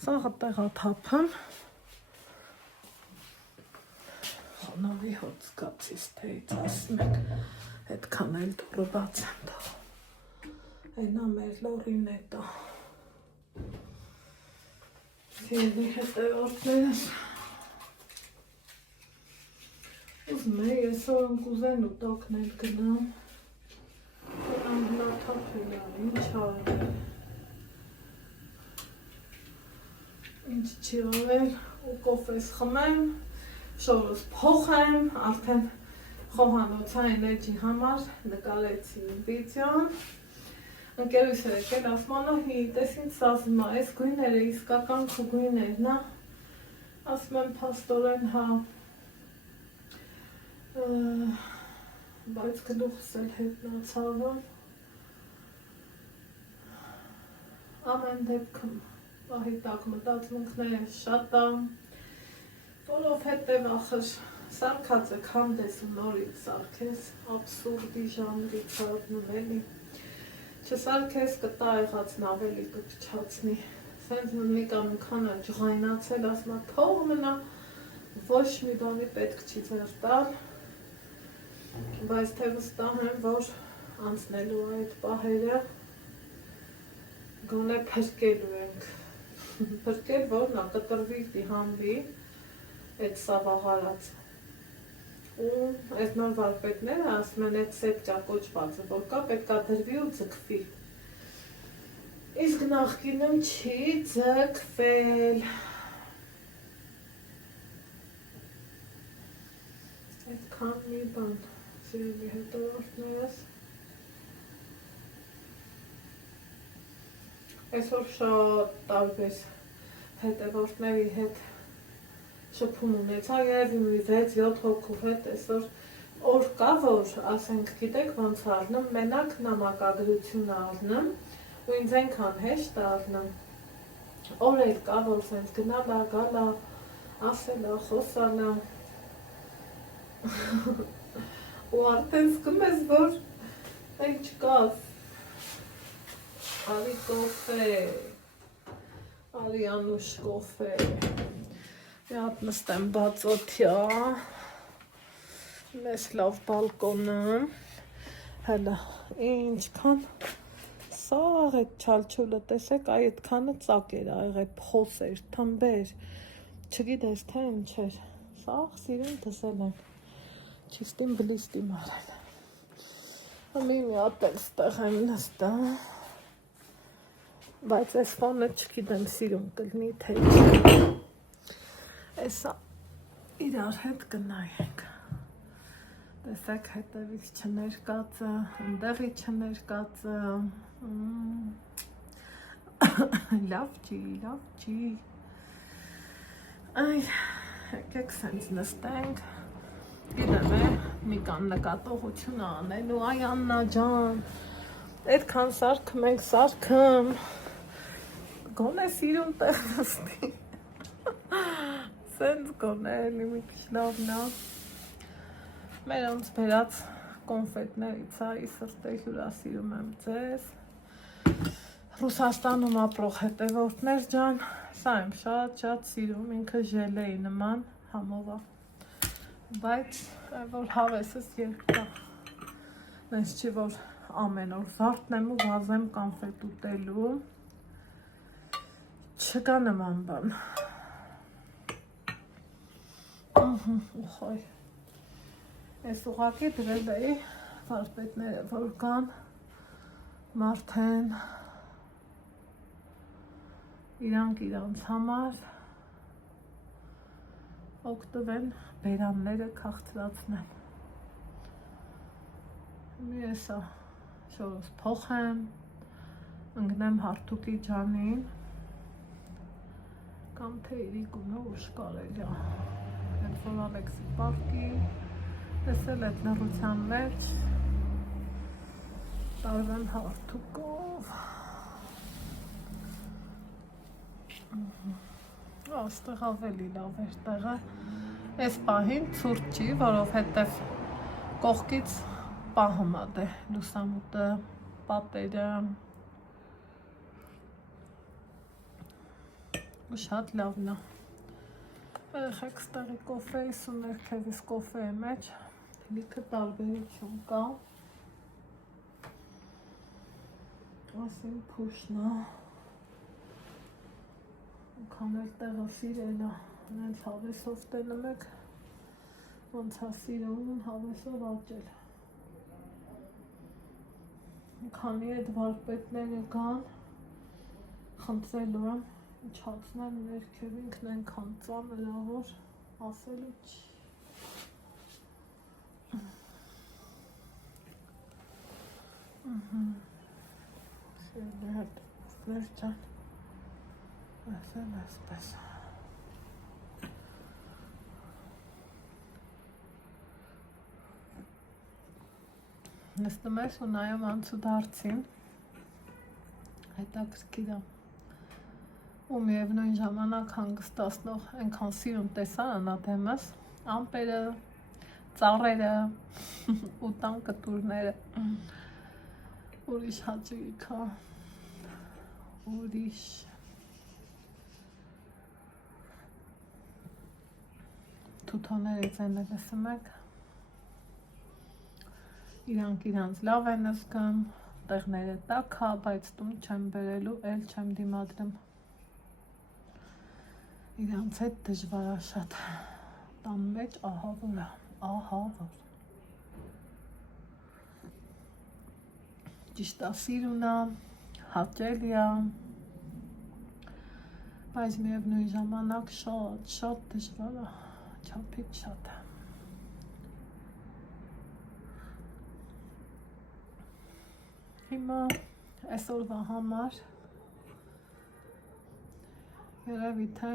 սաղը տեղաթափեմ, խոնավի հոտ զգացիս թեից ասում եք, հետքան էլ դուրը բացեմ դա, այնա մեր լորին է դա, սիրելի հետևորդներս, ուզում է եսօր ընկուզեն ու տոքնել գնամ, հնաթափել է, ինչ արել, ինչ չի արել, ու կոֆես խմեմ, շորս փոխեմ, արդեն խոհանոցային էջի համար նկարեցի վիդեոն, ընկերուս է եկել, ասում է, տես ինչ ասում է, այս գույները իսկական քո գույներն է, ասում եմ փաստորեն հա, բայց գլուխս էլ հետնացավ, ամեն դեպքում պահի տակ մտածմունքները շատ է, որովհետև ախր սարքած եք հանդես ու նորից սարքես, աբսուրդի ժանրից հարդնում էլի, չսարքես կտա եղածն ավելի կպչացնի, սենց մի կամ քանը ջղայնացել, ասում է թող մնա, ոչ մի բանի պետք չի ձեր տալ, բայց թե վստահ եմ, որ անցնելու այդ պահերը գոնե փրկելու ենք, փրկել, որ նա կտրվի դիհանվի, այդ սավաղարած, ու այդ նոր վարպետները ասում են այդ սեպճա կոչվածը, որ կա պետքա դրվի ու ձգվի, իսկ նախկինում չի ձգվել, այդքան մի բան, սիրելի հետևորդներս, այսօր շատ տարբեր հետևորդների հետ շփում ունեցա, երևի մի 6-7 հոգու հետ այսօր օր կա, որ ասենք գիտեք ոնց առնում, մենակ նամակագրություն առնում ու ինձ այնքան հեշտ առնում, օր էլ կա, որ սենց գնալա, գալա, ասելա, խոսալա ու արդեն զգում ես, որ այն չկա, արի կոֆե, արի անուշ կոֆե, մի հատ նստեմ բացօթյա, մեզ լավ բալկոնը, հելա, ինչքան սաղ այդ չալչուլը, տեսեք, այ այդքանը ծակ էր աղեղ, փոս էր, թմբեր, չգիտես թե ինչ էր, սաղ սիրուն դսել են, չիստին բլիստին արել, մի հատ էլ ստեղ եմ նստա, բայց այս ֆոնը չգիտեմ սիրուն կլնի թե չի, Էսա իրար հետ կնայենք, տեսեք հետևից չներկացը, ընդեղի չներկացը, լավ չի, այ, եկեք սենց նստենք, գիտեմ մի կան նկատողություն անելու, այ Աննա ջան, Այդքան սարքը մենք սարքում։ Գոնե սիրուն տեղ նստի։ Սենց գոնե էլի մի քիչ լավն է։ Մերոնց բերած կոնֆետներից է, սրտե հյուրասիրում եմ ձեզ։ Ռուսաստանում ապրող հետևորդներ ջան, սա եմ շատ սիրում, ինքը ժելեի նման համով է։ Բայց որ հավեսս երկա։ Նենց չի որ ամեն օր զարթնեմ ու վազեմ կոնֆետ ուտելու։ Չկա նման բան։ Ուխայ։ Ես ուղղակի դրել էի վարպետները, որ կան մարդեն իրանց համար օգտվեն բերանները քաղցրացնեն։ Մի էսա շորս փոխեմ, ընգնեմ հարթուկի ջանին, կամ թե իրիկունը ուշ կարելի է։ Այդ որ Ալեքսի պարկի, տեսել այդ լռության մեջ, տարվեմ հարթուկով։ Աստեղ ավելի լավ էր տեղը, այս պահին ցուրտ չի, որովհետև կողքից պահում է դե լուսամուտը, պատերը ու շատ լավն է։ Երեխեք ստեղի կոֆեիս ու ներքևիս կոֆեի մեջ լիքը տարբերություն կա։ Ասին փուշն է։ Քանել տեղը սիրել է, նենց հավեսով տենում եք, ոնց է սիրում հավեսով աճել։ Քանի այդ վարպետները կան, խնդրելու եմ, իջացնել ներքև ինքն ենքան ծանր է, որ ասելու չի։ Սիրել է հետ վերջան։ Ասեմ այսպես։ Նստում ես ու նայում անցուդարձին, հետաքրքիր է, ու միևնույն ժամանակ հանգստացնող այնքան սիրուն տեսարանա դեմս, ամպերը, ծառերը ու տան կտուրները, ուրիշ հաճույք է, ուրիշ։ Թութոներից են լսում եք, իրանց լավ են զգում, տեղները տաք է, բայց տուն չեմ բերելու, էլ չեմ դիմադրում։ Իրանց հետ դժվար է շատ, տան մեջ ահավոր է, ահավոր։ Ճիշտ է սիրուն է, հաճելի է, բայց միևնույն ժամանակ շատ դժվար է, չափից շատ է։ Հիմա այսօրվա համար երևի թե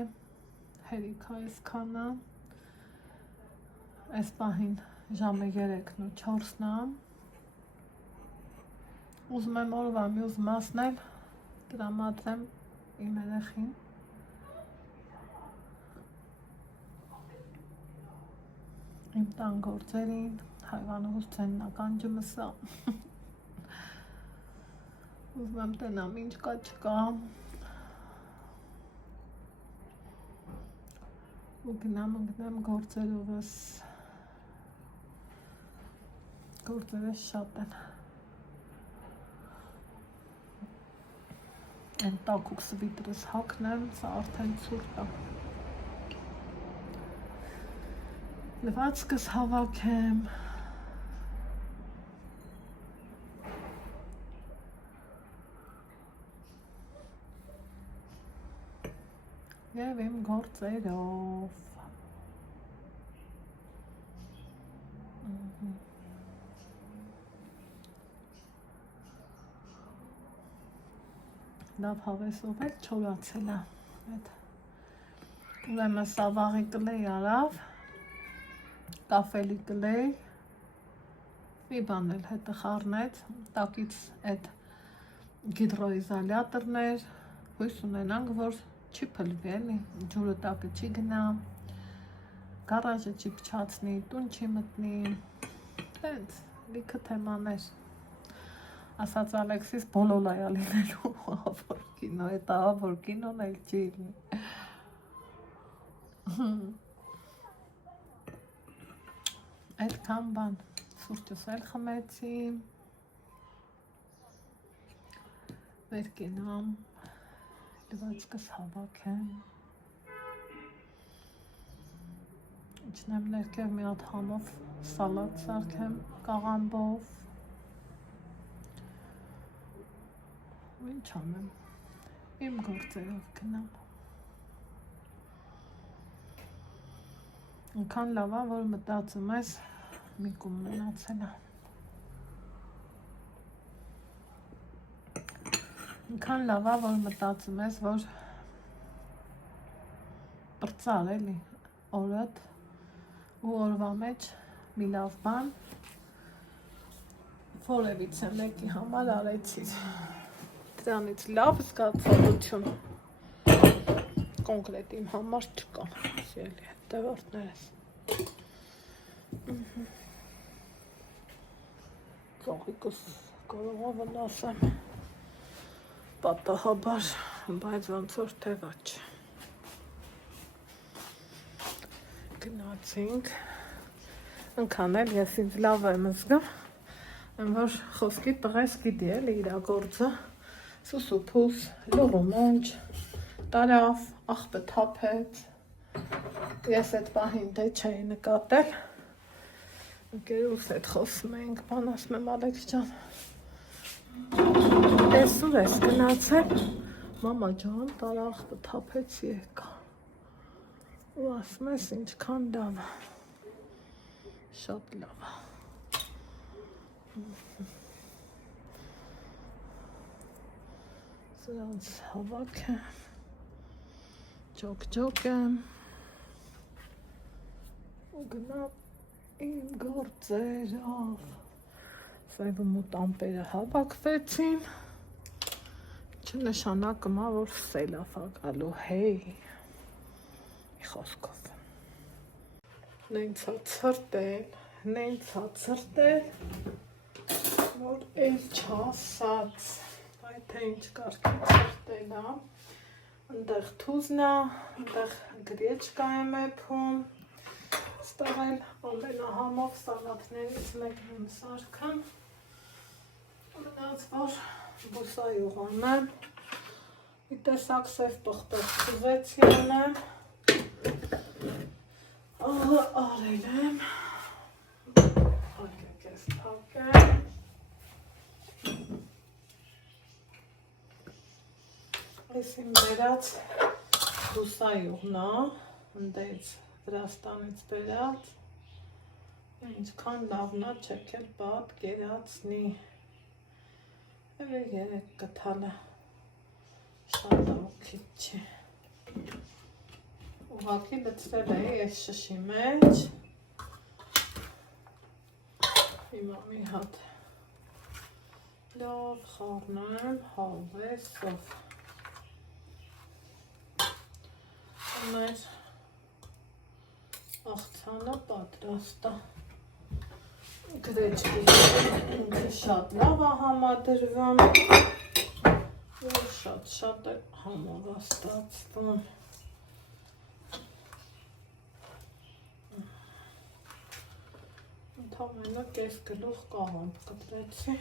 հերիքա այսքանը, այս պահին ժամը 3-ն ու 4-ն է, ուզում եմ օրվա մյուս մասն էլ տրամադրեմ իմ երեխին, իմ տան գործերին, հայվանուհուս ցեննական ջմսա։ Ուզում եմ տենամ ինչ կա չկա ու գնամ ընկնեմ գործերովս, գործերս շատ են, են տակուկ սվիտրս հակնեմ, սա արդեն ցուրտ է, լվացքս հավաքեմ, և իմ գործերով։ Լավ հավեսով էլ չորացել է։ Ուրեմն սա վաղի կլեյ արավ, կաֆելի կլեյ, մի բան էլ հետը խառնեց, տակից այդ գիդրոիզոլյատորներ, հույս ունենանք, որ չի փլվի, էլի, ջուրը տակը չի գնա, գարաժը չի փչացնի, տուն չի մտնի, տենց լիքը թեմաներ, ասաց Ալեքսիս բոլոլայա լինելու ավոր կինո, էտ ավոր կինոն էլ չի լինի, այդքան բան, սուրճս էլ խմեցի, վեր կենամ, լվացքս հավաքեմ, իջնեմ ներքև մի հատ համով սալատ սարքեմ կաղամբով, ու ինչ անեմ, իմ գործերով գնամ, ինքան լավ է, որ մտածում ես մի կում մնացել է, ինքան լավ է, որ մտածում ես, որ պրծար էլի օրդ ու օրվա մեջ մի լավ բան որևիցե մեկի համար արեցիր, դրանից լավ զգացողություն կոնկրետ իմ համար չկա, սիրելի հետևորդներս, ծաղիկս կարող է վնասեմ, պատահաբար, բայց ոնց որ թե ոչ, գնացինք, ընքան էլ ես ինձ լավ եմ զգում, որ խոսքի տղես գիտի էլի իրա գործը, սուսուփուս, լուրումունջ, տարավ, աղբը թափեց, ես այդ պահին դե չէի նկատել, ընկերուս հետ խոսում էինք, բան ասում եմ Ալեքս ջան, ես ուր ես գնացել, մամա ջան, տարա աղբը թափեց եկա, ու ասում ես ինչքան լավ է, շատ լավ է, սրանց հավաք եմ, ջոկ եմ, ու գնամ իմ գործերով, սայվում ու տամպերը հավաքվեցին, չնշանակում է, որ սելավ է գալու, հեյ, խոսքով, նենց հացրտել, որ էլ չասած, այդ թե ինչ կարգի ծրտել է, ընդեղ թուզն է, ընդեղ գրեչկա եմ էփում, ստեղ էլ ամենահամով սալատներից մեկն եմ սարքան, մնաց որ բուսայուղան եմ, մի տեսակ սև պղպեղ թուզեցի անեմ, արել եմ, հակեք ես թակեմ, ես իմ բերած բուսայուղն է, ընդից Վրաստանից բերած, ինչքան լավն է չեք էլ պատկերացնի, երեք կթալը շատ օգիտ չի, ուղղակի լցրել էի այս շշի մեջ, հիմա մի հատ լավ խառնեմ հավեսով, մեր աղցանը պատրաստ է, գրեչկի ինքը շատ լավ է համադրվում, ու շատ է համավաստացվում, ընդամենը կես գլուխ կաղամբ կտրեցի,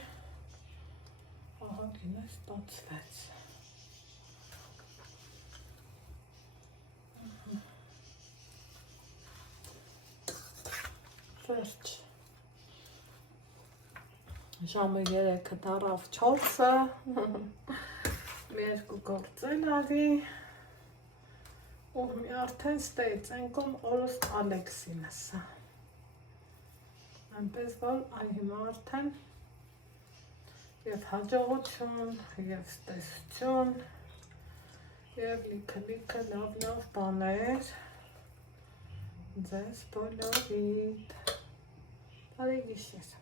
ահագին է ստացվեց, վերջ, ժամը 3-ը դարավ 4-ը, մի երկու գործել արի, ու մի արդեն ստեից ենքում օրս Ալեքսինեսը, այնպես որ հիմա արդեն և հաջողություն, և ստեսություն, և լիքը լավ բաներ, ձեզ բոլորիդ, բարի գիշեր։